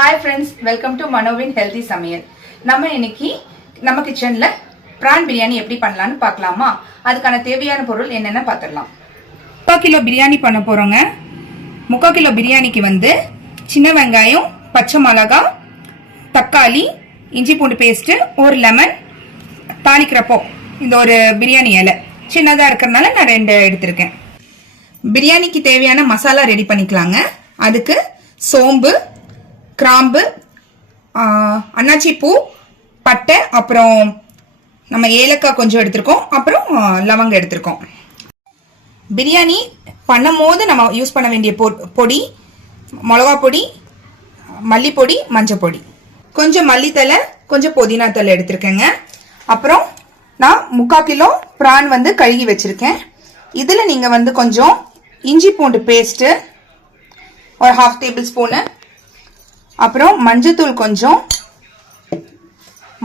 Hi friends welcome to மனோவின் healthy சமையல் நம்ம இன்னைக்கு நம்ம கிச்சனில் பிரான் பிரியாணி எப்படி பண்ணலாம்னு பார்க்கலாமா? அதுக்கான தேவையான பொருள் என்னென்ன பார்த்துடலாம். முக்கால் கிலோ பிரியாணி பண்ண போகிறோங்க முக்கால் கிலோ பிரியாணிக்கு வந்து சின்ன வெங்காயம் பச்சை மிளகா தக்காளி இஞ்சி பூண்டு பேஸ்ட்டு ஒரு லெமன் தாளிக்கிறப்போ இந்த ஒரு பிரியாணி இலை. சின்னதாக இருக்கிறதுனால நான் ரெண்டு எடுத்திருக்கேன். பிரியாணிக்கு தேவையான மசாலா ரெடி பண்ணிக்கலாங்க. அதுக்கு சோம்பு கிராம்பு அன்னாச்சி பூ பட்டை அப்புறம் நம்ம ஏலக்காய் கொஞ்சம் எடுத்திருக்கோம். அப்புறம் லவங்கம் எடுத்திருக்கோம். பிரியாணி பண்ணும் போது நம்ம யூஸ் பண்ண வேண்டிய பொ- பொடி மிளகா பொடி மல்லிப்பொடி மஞ்சள் பொடி. கொஞ்சம் மல்லித்தலை கொஞ்சம் புதினா தலை எடுத்திருக்கேங்க. அப்புறம் நான் முக்கால் கிலோ பிரான் வந்து கழுகி வச்சுருக்கேன். இதில் நீங்கள் வந்து கொஞ்சம் இஞ்சி பூண்டு பேஸ்ட்டு ஒரு ஹாஃப் டேபிள் ஸ்பூனு அப்புறம் மஞ்சத்தூள் கொஞ்சம்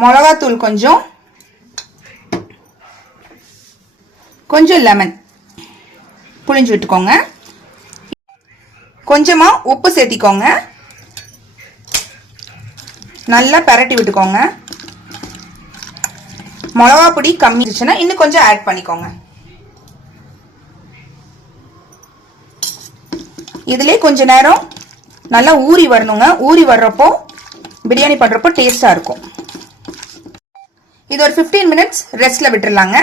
மிளகாத்தூள் கொஞ்சம் கொஞ்சம் லெமன் புளிஞ்சு விட்டுக்கோங்க. கொஞ்சமாக உப்பு சேர்த்திக்கோங்க. நல்லா பரட்டி விட்டுக்கோங்க. மிளகா பொடி கம்மி இருந்துச்சுன்னா இன்னும் கொஞ்சம் ஆட் பண்ணிக்கோங்க. இதிலே கொஞ்ச நேரம் நல்லா ஊறி வரணுங்க. ஊறி வர்றப்போ பிரியாணி பண்ணுறப்போ டேஸ்ட்டாக இருக்கும். இது ஒரு 15 மினிட்ஸ் ரெஸ்ட்டில் விட்டுறலாங்க.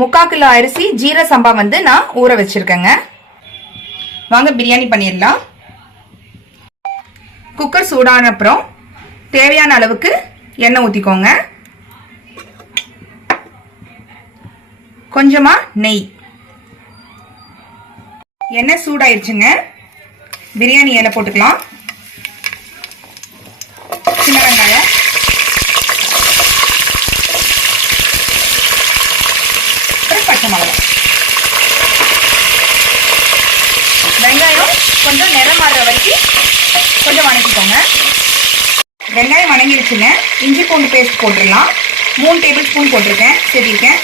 முக்கா கிலோ அரிசி ஜீர சம்பா வந்து நான் ஊற வச்சுருக்கேங்க. வாங்க பிரியாணி பண்ணிடலாம். குக்கர் சூடான அப்புறம் தேவையான அளவுக்கு எண்ணெய் ஊற்றிக்கோங்க கொஞ்சமாக நெய். எண்ணெய் சூடாயிருச்சுங்க. பிரியாணி இலை போட்டுக்கலாம். சின்ன வெங்காயம். அப்புறம் பச்சை மிளகா வெங்காயம் கொஞ்சம் நிறம் மாறுற வரைக்கும் கொஞ்சம் வணக்கிக்கோங்க. வெங்காயம் வணங்கிடுச்சுங்க. இஞ்சி பூண்டு பேஸ்ட் போட்டுடலாம். மூணு டேபிள் ஸ்பூன் போட்டிருக்கேன். சேர்த்திருக்கேன்.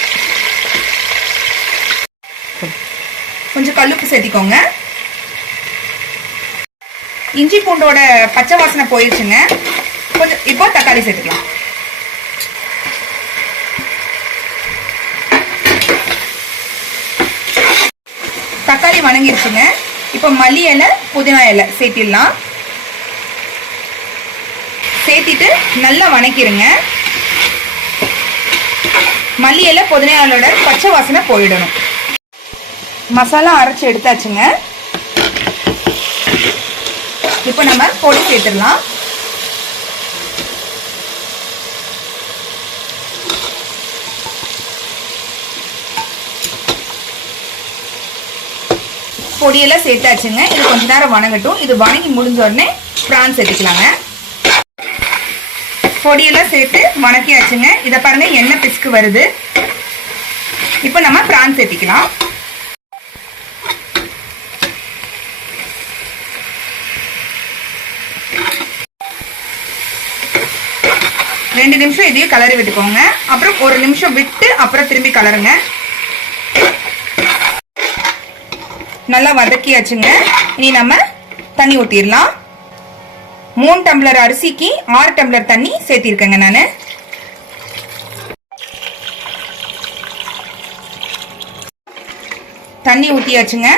கொஞ்சம் கல்லுப்பு சேர்த்திக்கோங்க. இஞ்சி பூண்டோட பச்சை வாசனை போயிடுச்சுங்க கொஞ்சம் இப்போ தக்காளி சேர்த்துக்கலாம். தக்காளி வணங்கிருச்சுங்க. இப்போ மல்லி இலை புதினா இலை சேர்த்திடலாம். சேர்த்திட்டு நல்லா வணக்கிடுங்க மல்லி இலை புதினா இலையோட பச்சை வாசனை போயிடணும். மசாலா அரைச்சி எடுத்தாச்சுங்க. இப்போ நம்ம பொடி சேர்த்துடலாம். பொடியெல்லாம் சேர்த்தாச்சுங்க. இது கொஞ்ச நேரம் வணங்கட்டும். இது வணங்கி முடிஞ்ச உடனே பிரான்ஸ் சேர்த்துக்கலாங்க பொடியெல்லாம் சேர்த்து வணக்கியாச்சுங்க. இதை பாருங்க எண்ணெய் பிசுக்கு வருது. இப்போ நம்ம பிரான்ஸ் சேர்த்திக்கலாம். ரெண்டு நிமிஷம் இதையும் கலரி விட்டுக்கோங்க. அப்புறம் ஒரு நிமிஷம் விட்டு அப்புறம் திரும்பி கலருங்க. நல்லா வதக்கியாச்சுங்க. இனி நம்ம தண்ணி ஊற்றிடலாம் மூணு டம்ளர் அரிசிக்கு ஆறு டம்ளர் தண்ணி சேர்த்திருக்கேங்க நான். தண்ணி ஊற்றியாச்சுங்க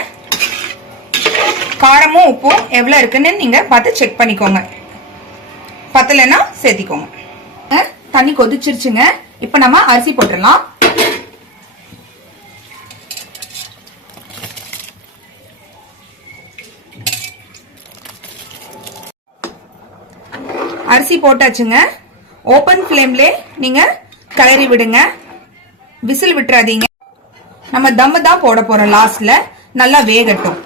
காரமும் உப்பும் எவ்வளோ இருக்குன்னு நீங்கள் பார்த்து செக் பண்ணிக்கோங்க. பத்தலைன்னா சேர்த்திக்கோங்க. தண்ணி கொதிச்சிருச்சுங்க. இப்போ நம்ம அரிசி போட்டுடலாம். அரிசி போட்டாச்சுங்க. ஓப்பன் ஃப்ளேம்ல நீங்க கிளறி விடுங்க. விசில் விட்டுறாதீங்க. நம்ம தம்மு தான் போட போறோம் லாஸ்ட்ல நல்லா வேகட்டும்.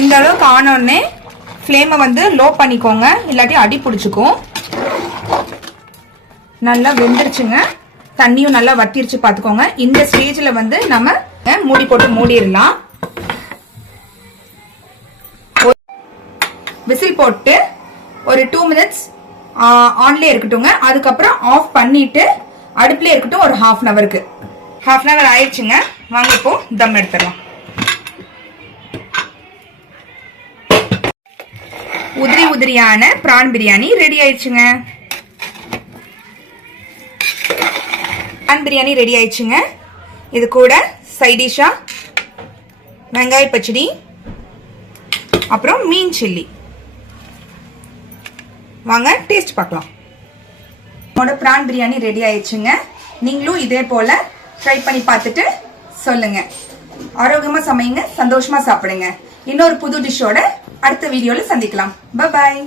இந்த அளவுக்கு ஆனோடனே ஃப்ளேமை வந்து லோ பண்ணிக்கோங்க. இல்லாட்டி அடி பிடிச்சிக்கும். நல்லா வெந்துருச்சுங்க. தண்ணியும் நல்லா வத்திருச்சு பார்த்துக்கோங்க இந்த ஸ்டேஜில் வந்து நம்ம மூடி போட்டு மூடிடலாம். விசில் போட்டு ஒரு டூ மினிட்ஸ் ஆன்லேயே இருக்கட்டுங்க அதுக்கப்புறம் ஆஃப் பண்ணிட்டு அடுப்புலேயே இருக்கட்டும் ஒரு ஹாஃப் அன் ஹவருக்கு ஹாஃப் அன் ஹவர் ஆயிடுச்சுங்க. வாங்க இப்போ தம் எடுத்துடலாம். உதிரி உதிரியான பிரான் பிரியாணி ரெடி ஆயிடுச்சுங்க. மட்டன் பிரியாணி ரெடி ஆயிடுச்சுங்க. இது கூட சைடிஷா வெங்காய பச்சடி அப்புறம் மீன் சில்லி. வாங்க டேஸ்ட் பார்க்கலாம். என்னோட பிரான் பிரியாணி ரெடி ஆயிடுச்சுங்க. நீங்களும் இதே போல ட்ரை பண்ணி பார்த்துட்டு சொல்லுங்க. ஆரோக்கியமா சமைங்க சந்தோஷமா சாப்பிடுங்க. இன்னொரு புது டிஷ்ஷோட அடுத்த வீடியோல சந்திக்கலாம். பாய்